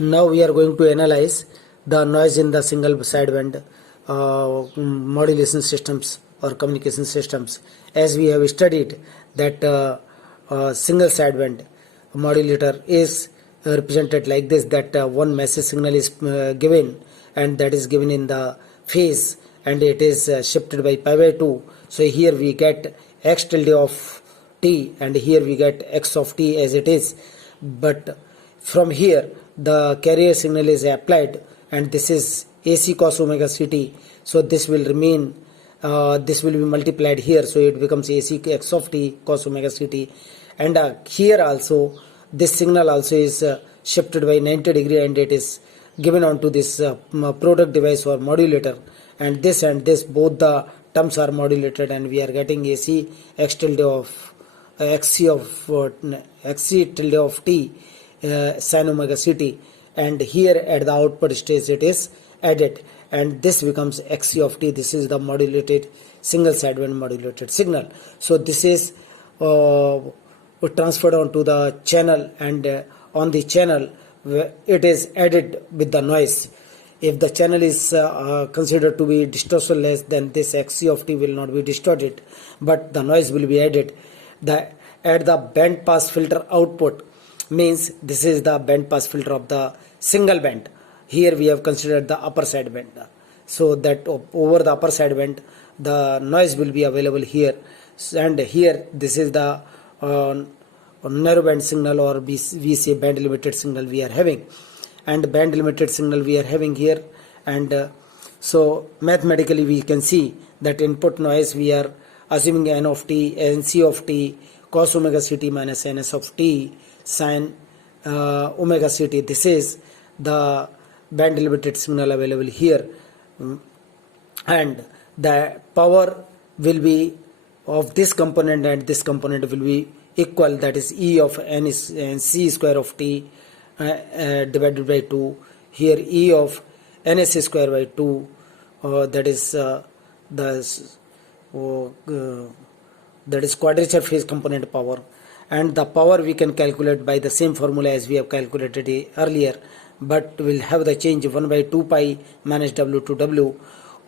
Now we are going to analyze the noise in the single sideband modulation systems or communication systems. As we have studied that single sideband modulator is represented like this, that one message signal is given, and that is given in the phase, and it is shifted by pi by 2. So here we get x tilde of t, and here we get x of t as it is. But from here the carrier signal is applied, and this is AC cos omega ct. So this will remain, this will be multiplied here, so it becomes AC x of t cos omega ct. And here also this signal also is shifted by 90 degree, and it is given onto this product device or modulator, and this both the terms are modulated, and we are getting AC x tilde of xc tilde of t sin omega ct, and here at the output stage it is added, and this becomes xc of t. This is the modulated single sideband modulated signal. So this is transferred onto the channel, and on the channel it is added with the noise. If the channel is considered to be distortionless, then this xc of t will not be distorted, but the noise will be added. At the band pass filter output means this is the band pass filter of the single band. Here we have considered the upper sideband, so that over the upper sideband the noise will be available here, and here this is the narrow band signal, or we say band limited signal we are having, and band limited signal we are having here. And so mathematically we can see that input noise we are assuming n of t, nc of t cos omega ct minus ns of t sin omega ct. This is the band limited signal available here, and the power will be of this component and this component will be equal, that is E of n is c square of t divided by 2, here E of ns square by 2, that is quadrature phase component power. And the power we can calculate by the same formula as we have calculated earlier, but we'll have the change 1 by 2 pi minus w to w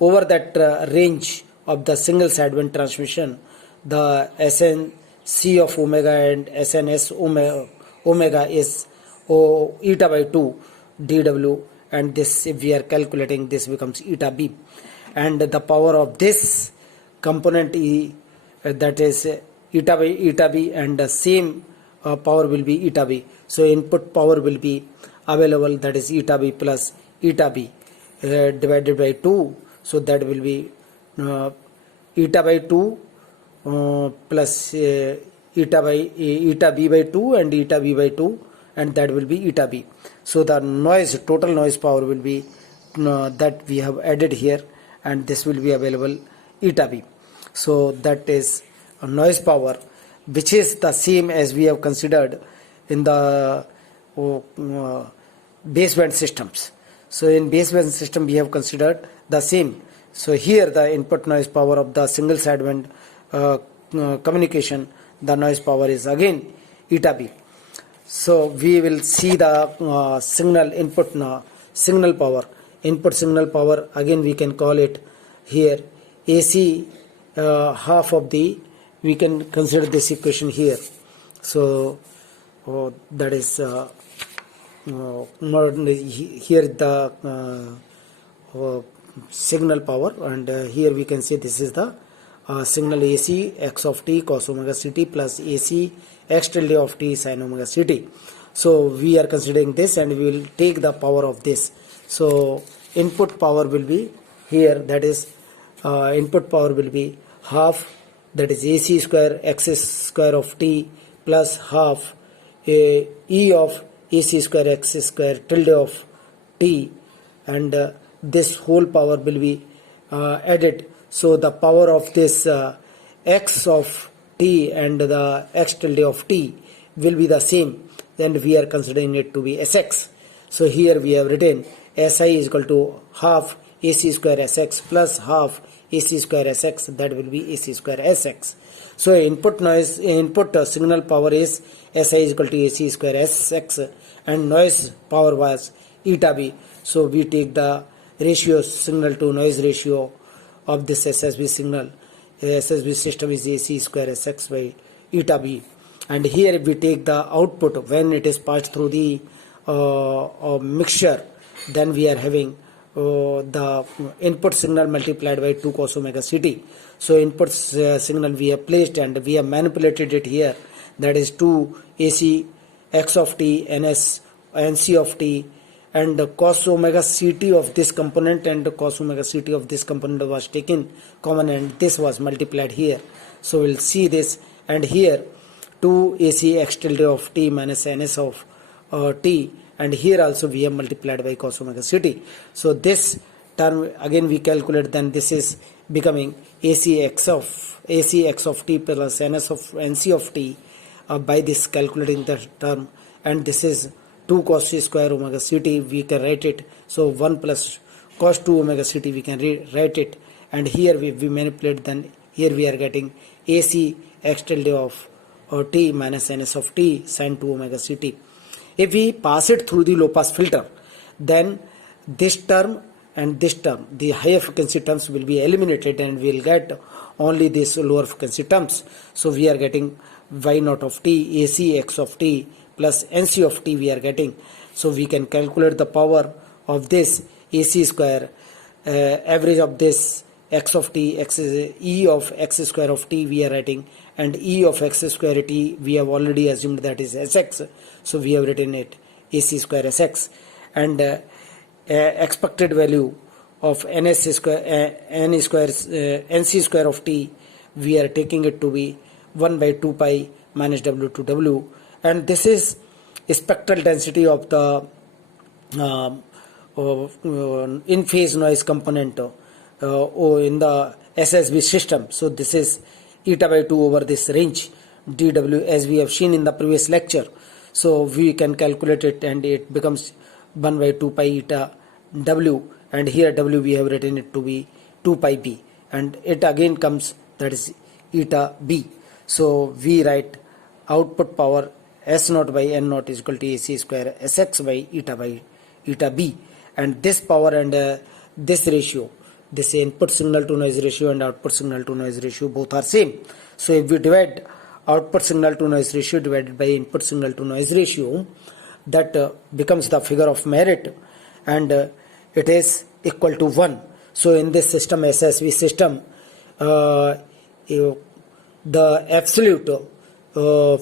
over that range of the single sideband transmission. The SNC of omega and SNS omega is eta by 2 dw, and this, if we are calculating, this becomes eta b, and the power of this component E, that is eta b, and the same power will be eta b. So input power will be available, that is eta b plus eta b divided by 2, so that will be eta by 2 plus eta b by 2 and eta b by 2, and that will be eta b. So the noise, total noise power will be that we have added here, and this will be available eta b. So that is a noise power, which is the same as we have considered in the baseband systems. So in baseband system we have considered the same. So here the input noise power of the single sideband communication, the noise power is again eta b. So we will see the signal input signal power. Input signal power, again we can call it here AC half of the, we can consider this equation here. So that is here the signal power, and here we can say this is the signal AC x of t cos omega ct plus AC x tilde of t sin omega ct. So we are considering this, and we will take the power of this. So input power will be here, that is input power will be half, that is AC square x square of t plus half E of AC square x square tilde of t, and this whole power will be added. So the power of this x of t and the x tilde of t will be the same, and we are considering it to be Sx. So here we have written Si is equal to half AC square Sx plus half AC square Sx, that will be AC square Sx. So input signal power is Si is equal to AC square Sx, and noise power was eta b. So we take the ratio signal to noise ratio of this SSB signal. The SSB system is AC square Sx by eta b. And here we take the output when it is passed through the mixture, then we are having the input signal multiplied by 2 cos omega ct. So input signal we have placed and we have manipulated it here, that is 2 AC x of t ns nc of t, and cos omega ct of this component and cos omega ct of this component was taken common, and this was multiplied here. So we'll see this, and here 2 AC x tilde of t minus ns of t, and here also we have multiplied by cos omega ct. So this term again we calculate, then this is becoming AC x of t plus nc of t by this calculating the term, and this is 2 cos c square omega ct, we can write it. So 1 plus cos 2 omega ct we can write it, and here we manipulate, then here we are getting AC x tilde of t minus ns of t sin 2 omega ct. If we pass it through the low pass filter, then this term and this term, the higher frequency terms will be eliminated, and we will get only this lower frequency terms. So we are getting y naught of t AC x of t plus nc of t we are getting. So we can calculate the power of this AC square, average of this x of t, x is e of x square of t we are writing, and e of x square t we have already assumed that is Sx, so we have written it AC square Sx, and expected value of ns square n square nc square of t we are taking it to be 1 by 2 pi minus w to w, and this is spectral density of the in phase noise component in the SSB system. So this is eta by 2 over this range dw, as we have seen in the previous lecture. So we can calculate it, and it becomes 1 by 2 pi eta w, and here w we have written it to be 2 pi b, and it again comes, that is eta b. So we write output power S naught by N naught is equal to AC square Sx by eta b, and this power and this ratio, this input signal to noise ratio and output signal to noise ratio both are same. So if we divide output signal to noise ratio divided by input signal to noise ratio, that becomes the figure of merit, and it is equal to 1. So in this system, SSB system, the absolute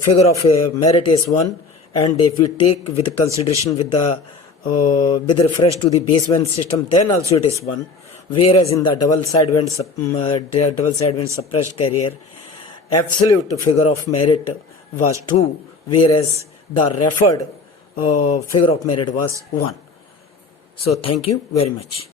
figure of merit is 1, and if we take with consideration with the with reference to the baseband system, then also it is 1, whereas in the double sideband suppressed carrier, absolute figure of merit was 2, whereas the referred figure of merit was 1. So thank you very much.